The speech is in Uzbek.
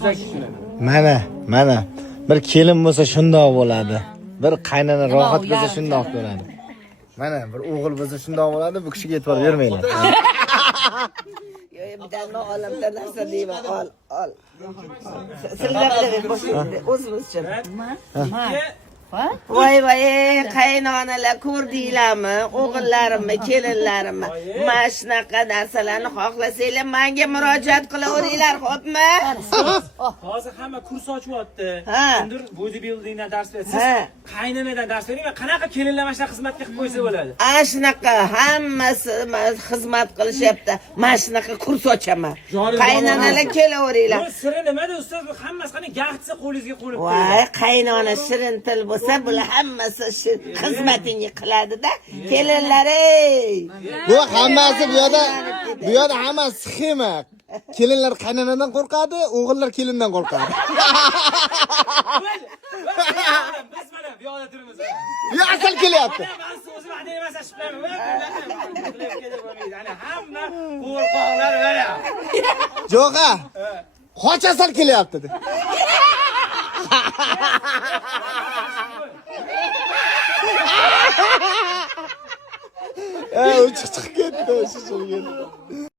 yuzaki tushunadi. Mana. Bir kelin bo'lsa shundoq bo'ladi. Bir qaynona rohat bo'lsa shundoq bo'ladi. Mana bir o'g'il bo'lsa shundoq bo'ladi, bu kishiga e'tibor bermanglar. Bidanma olamda narsa deyman, ol. Sizlar bilan o'zimizcha. Voy, qaynonalar ko'rdinglarmi? O'g'illarimni, kelinlarimni. Mana shunaqa narsalarni xohlasanglar, menga murojaat qilaveringlar, xo'pmi? Hozir hamma kurs ochyapti. Kimdir bodybuildingdan dars beradi. Siz qaynonadan dars bering va qanaqa kelinlar mana shunaqa xizmatga qilib qo'ysa bo'ladi. Ana shunaqa hammasi xizmat qilishyapti. Mana shunaqa kurs ochaman. Qaynonalar kelaveringlar. Bu siri nimada ustoz? Bu hammasi qani gaqtsa qo'lingizga qo'yib Voy, qaynona shirin til bo'lsa, bular hammasi xizmatingni qiladi-da. Kelinlar ey. Bu hammasi bu yoqda hammasi sxema. Kelinlar qaynonadan qo'rqadi, o'g'illar kelindan qo'rqadi. Biz mana bu yoqda turibmiz. Ya asal kelyapti. Men o'zim hadya emas ashiblayman. Ana hamma qo'rqoqlar mana. Jo'qa. Qoch asal kelyapti dedi. Chiqib ketdi, shu